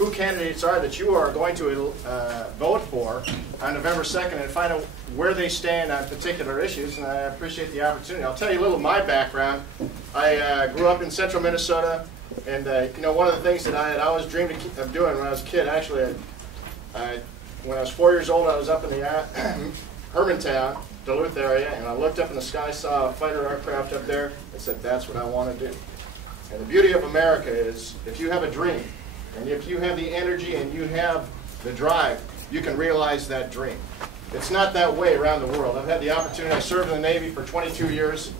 who candidates are that you are going to vote for on November 2nd and find out where they stand on particular issues, and I appreciate the opportunity. I'll tell you a little of my background. I grew up in central Minnesota, and you know, one of the things that I had always dreamed of doing when I was a kid, actually, when I was 4 years old, I was up in the Hermantown, Duluth area, and I looked up in the sky, saw a fighter aircraft up there, and said, that's what I want to do. And the beauty of America is, if you have a dream, and if you have the energy and you have the drive, you can realize that dream. It's not that way around the world. I've had the opportunity, I served in the Navy for 22 years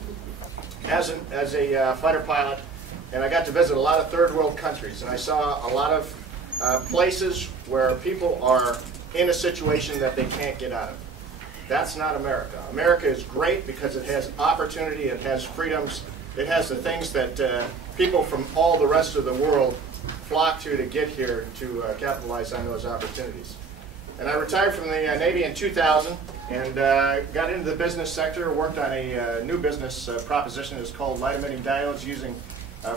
as a fighter pilot, and I got to visit a lot of third world countries, and I saw a lot of places where people are in a situation that they can't get out of. That's not America. America is great because it has opportunity, it has freedoms, it has the things that people from all the rest of the world flock to get here to capitalize on those opportunities. And I retired from the Navy in 2000 and got into the business sector, worked on a new business proposition. It's called light-emitting diodes using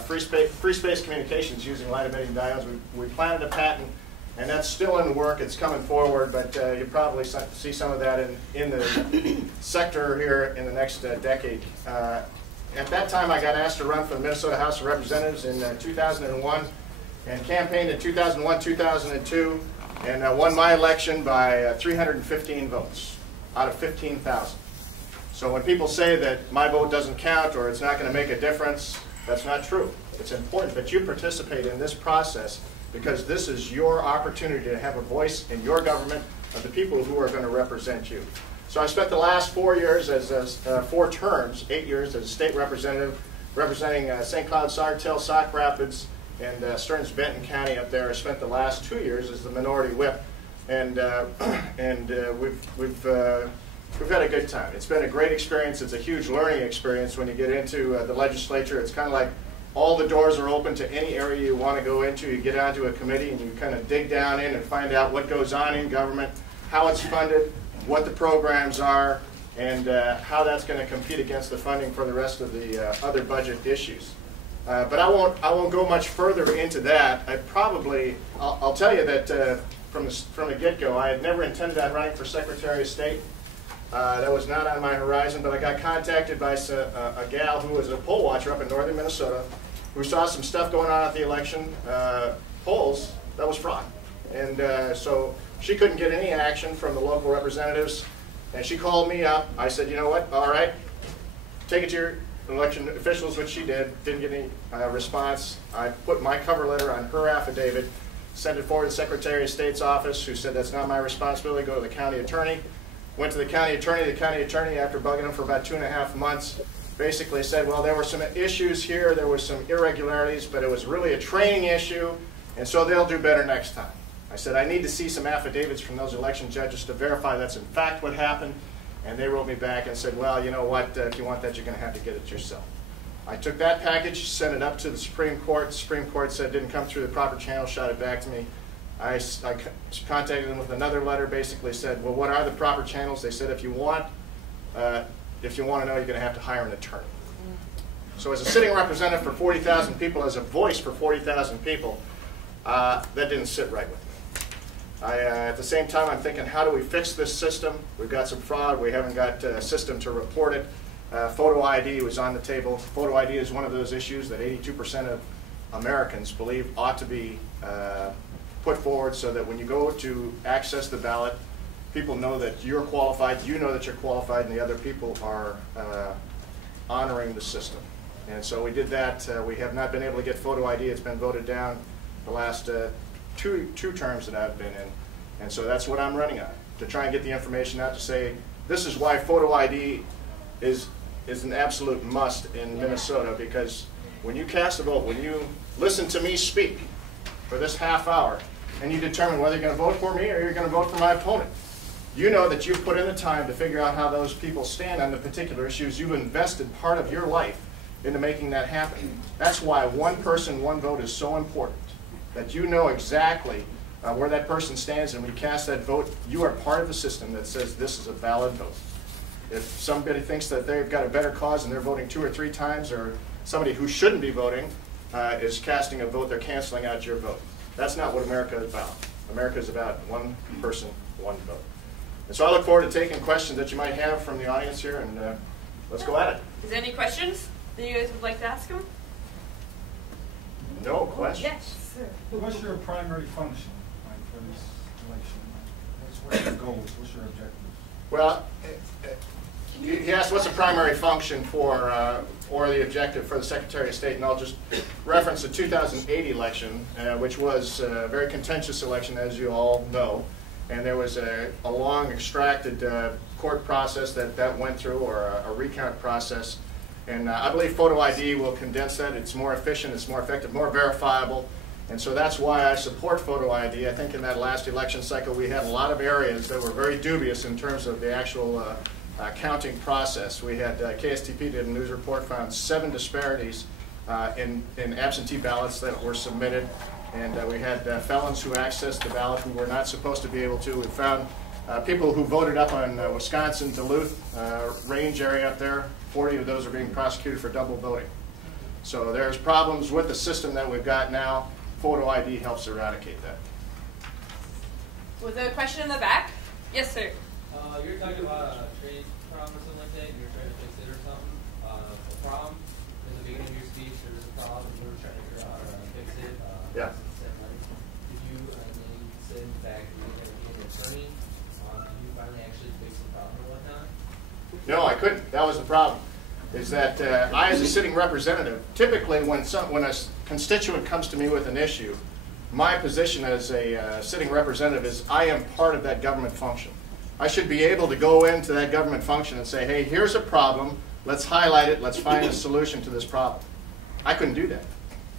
free space communications using light-emitting diodes. We planted a patent, and that's still in work. It's coming forward, but you'll probably see some of that in the sector here in the next decade. At that time, I got asked to run for the Minnesota House of Representatives in 2001 and campaigned in 2001, 2002, and won my election by 315 votes out of 15,000. So when people say that my vote doesn't count or it's not going to make a difference, that's not true. It's important that you participate in this process because this is your opportunity to have a voice in your government of the people who are going to represent you. So I spent the last 4 years as 4 terms, 8 years as a state representative, representing St. Cloud, Sartell, Sauk Rapids, and Stearns Benton County up there. I spent the last 2 years as the minority whip, and we've had a good time. It's been a great experience. It's a huge learning experience when you get into the legislature. It's kind of like all the doors are open to any area you want to go into. You get onto a committee and you kind of dig down in and find out what goes on in government, how it's funded, what the programs are, and how that's going to compete against the funding for the rest of the other budget issues. But I won't go much further into that. I'll tell you that from the get-go, I had never intended on running for Secretary of State. That was not on my horizon, but I got contacted by a gal who was a poll watcher up in northern Minnesota who saw some stuff going on at the election polls that was fraud. And so she couldn't get any action from the local representatives, and she called me up. I said, you know what, all right, take it to your election officials, which she did. Didn't get any response. I put my cover letter on her affidavit, sent it forward to the Secretary of State's office, who said that's not my responsibility, go to the county attorney. Went to the county attorney. The county attorney, after bugging him for about 2.5 months, basically said, well, there were some issues here, there were some irregularities, but it was really a training issue, and so they'll do better next time. I said, I need to see some affidavits from those election judges to verify that's in fact what happened, and they wrote me back and said, well, you know what, if you want that, you're going to have to get it yourself. I took that package, sent it up to the Supreme Court. The Supreme Court said it didn't come through the proper channel, shot it back to me. I contacted them with another letter, basically said, well, what are the proper channels? They said, if you want to know, you're going to have to hire an attorney. So as a sitting representative for 40,000 people, as a voice for 40,000 people, that didn't sit right with me. At the same time, I'm thinking, how do we fix this system? We've got some fraud. We haven't got a system to report it. Photo ID was on the table. Photo ID is one of those issues that 82% of Americans believe ought to be put forward so that when you go to access the ballot, people know that you're qualified, you know that you're qualified, and the other people are honoring the system. And so we did that. We have not been able to get photo ID. It's been voted down the last two terms that I've been in. And so that's what I'm running on, to try and get the information out to say, this is why photo ID is an absolute must in Minnesota, because when you cast a vote, when you listen to me speak for this half hour, and you determine whether you're going to vote for me or you're going to vote for my opponent, you know that you've put in the time to figure out how those people stand on the particular issues. You've invested part of your life into making that happen. That's why one person, one vote is so important, that you know exactly where that person stands, and when you cast that vote, you are part of the system that says this is a valid vote. If somebody thinks that they've got a better cause and they're voting 2 or 3 times, or somebody who shouldn't be voting is casting a vote, they're canceling out your vote. That's not what America is about. America is about one person, one vote. And so I look forward to taking questions that you might have from the audience here, and let's go at it. Is there any questions that you guys would like to ask him? No questions? Yes, sir. What's your primary function for this election? What are your goals? What's your objectives? Well, he asked what's the primary function for, or the objective for the Secretary of State, and I'll just reference the 2008 election, which was a very contentious election, as you all know. And there was a long, extracted court process that went through, or a recount process. And I believe photo ID will condense that. It's more efficient, it's more effective, more verifiable. And so that's why I support photo ID. I think in that last election cycle we had a lot of areas that were very dubious in terms of the actual counting process. We had, KSTP did a news report, found 7 disparities in absentee ballots that were submitted. And we had felons who accessed the ballot who were not supposed to be able to. We found people who voted up on Wisconsin, Duluth range area up there. 40 of those are being prosecuted for double voting. So there's problems with the system that we've got now. Photo ID helps eradicate that. Was there a question in the back? Yes, sir. You're talking about a trade problem or something like that, and you're trying to fix it or something. The problem, in the beginning of your speech, there was a problem, and we were trying to figure out how to fix it. Yeah. Did you, and then you said back you were going to be an attorney, did you finally actually fix the problem or whatnot? No, I couldn't. That was the problem. Is that I, as a sitting representative, typically when a constituent comes to me with an issue, my position as a sitting representative is I am part of that government function. I should be able to go into that government function and say, hey, here's a problem, let's highlight it, let's find a solution to this problem. I couldn't do that.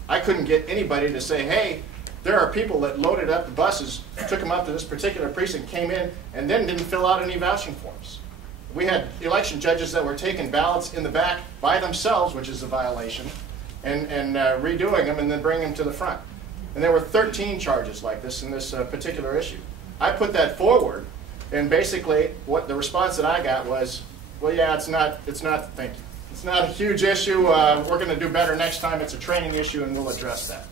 I couldn't get anybody to say, hey, there are people that loaded up the buses, took them up to this particular precinct, came in, and then didn't fill out any vouching forms. We had election judges that were taking ballots in the back by themselves, which is a violation, and redoing them and then bringing them to the front. And there were 13 charges like this in this particular issue. I put that forward, and basically what the response that I got was, well, yeah, it's not, thank you. It's not a huge issue. We're going to do better next time. It's a training issue, and we'll address that.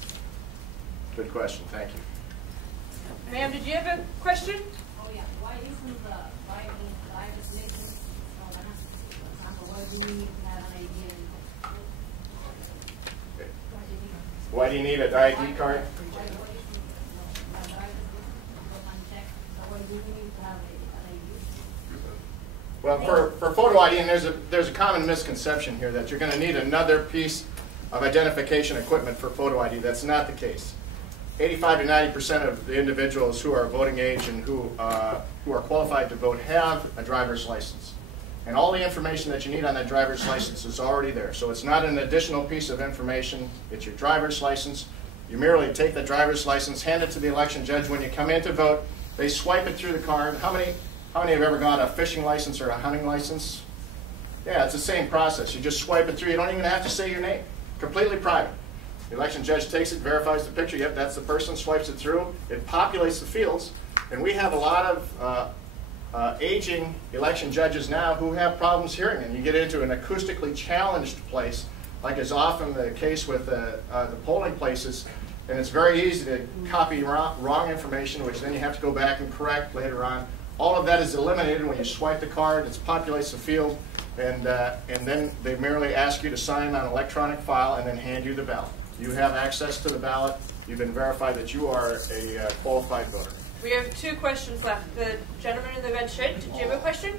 Good question. Thank you. Ma'am, did you have a question? Oh yeah. Why isn't the legislation, for example, why do we need to have an ID? Why do you need an ID card? Well, for photo ID, and there's a common misconception here that you're going to need another piece of identification equipment for photo ID. That's not the case. 85 to 90% of the individuals who are voting age and who are qualified to vote have a driver's license. And all the information that you need on that driver's license is already there. So it's not an additional piece of information. It's your driver's license. You merely take the driver's license, hand it to the election judge. When you come in to vote, they swipe it through the card. How many have ever got a fishing license or a hunting license? Yeah, it's the same process. You just swipe it through. You don't even have to say your name. Completely private. The election judge takes it, verifies the picture. Yep, that's the person, swipes it through. It populates the fields. And we have a lot of aging election judges now who have problems hearing. And you get into an acoustically challenged place, like is often the case with the polling places. And it's very easy to copy wrong information, which then you have to go back and correct later on. All of that is eliminated when you swipe the card. It populates the field, and then they merely ask you to sign on an electronic file and then hand you the ballot. You have access to the ballot. You've been verified that you are a qualified voter. We have 2 questions left. The gentleman in the red shirt, did you have a question?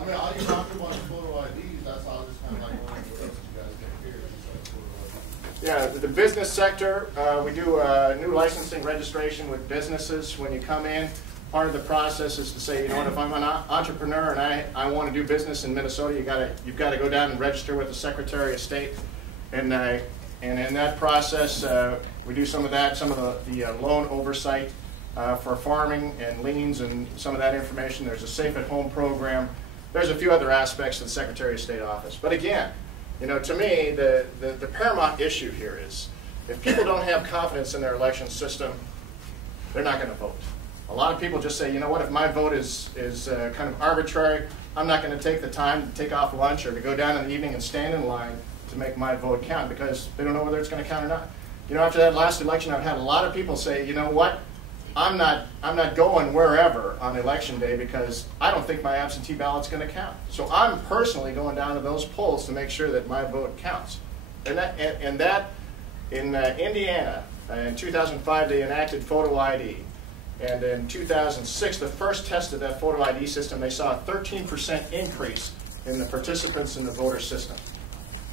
I mean, all you talked about is photo IDs. That's all just kind of like one of the things you guys get here. Yeah, the business sector, we do new licensing registration with businesses when you come in. Part of the process is to say, you know what, if I'm an entrepreneur and I want to do business in Minnesota, you've got to go down and register with the Secretary of State. And in that process, we do some of that, some of the loan oversight for farming and liens and some of that information. There's a Safe at Home program. There's a few other aspects of the Secretary of State office. But again, you know, to me, the paramount issue here is if people don't have confidence in their election system, they're not going to vote. A lot of people just say, you know what, if my vote is kind of arbitrary, I'm not going to take the time to take off lunch or to go down in the evening and stand in line to make my vote count because they don't know whether it's going to count or not. You know, after that last election, I've had a lot of people say, you know what, I'm not going wherever on election day because I don't think my absentee ballot's going to count. So I'm personally going down to those polls to make sure that my vote counts. And that in Indiana, in 2005, they enacted photo ID. And in 2006, the first test of that photo ID system, they saw a 13% increase in the participants in the voter system.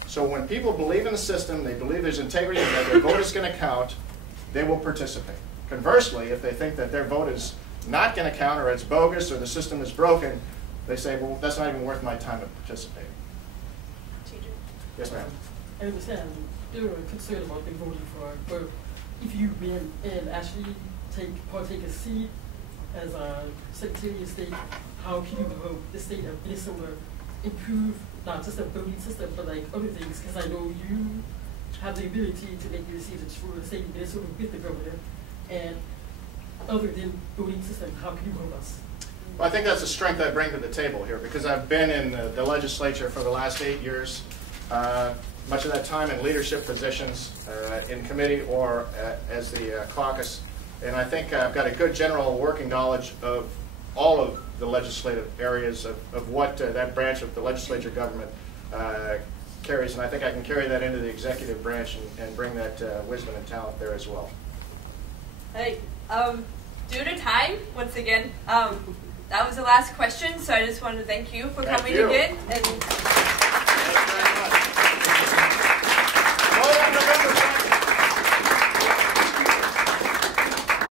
So when people believe in the system, they believe there's integrity and that their vote is going to count, they will participate. Conversely, if they think that their vote is not going to count or it's bogus or the system is broken, they say, well, that's not even worth my time to participate. Yes, ma'am. I understand you're concerned about the voting fraud, but if you win and actually partake a seat as a Secretary of State, how can you help the state of Minnesota improve not just the voting system, but like other things? Because I know you have the ability to make decisions for the state of Minnesota with the governor, and other than voting system, how can you help us? Well, I think that's a strength I bring to the table here because I've been in the legislature for the last 8 years, much of that time in leadership positions in committee or as the caucus. And I think I've got a good general working knowledge of all of the legislative areas of what that branch of the legislature government carries. And I think I can carry that into the executive branch and bring that wisdom and talent there as well. Hey, due to time, once again, that was the last question, so I just wanted to thank you for coming again. And Thank you very much.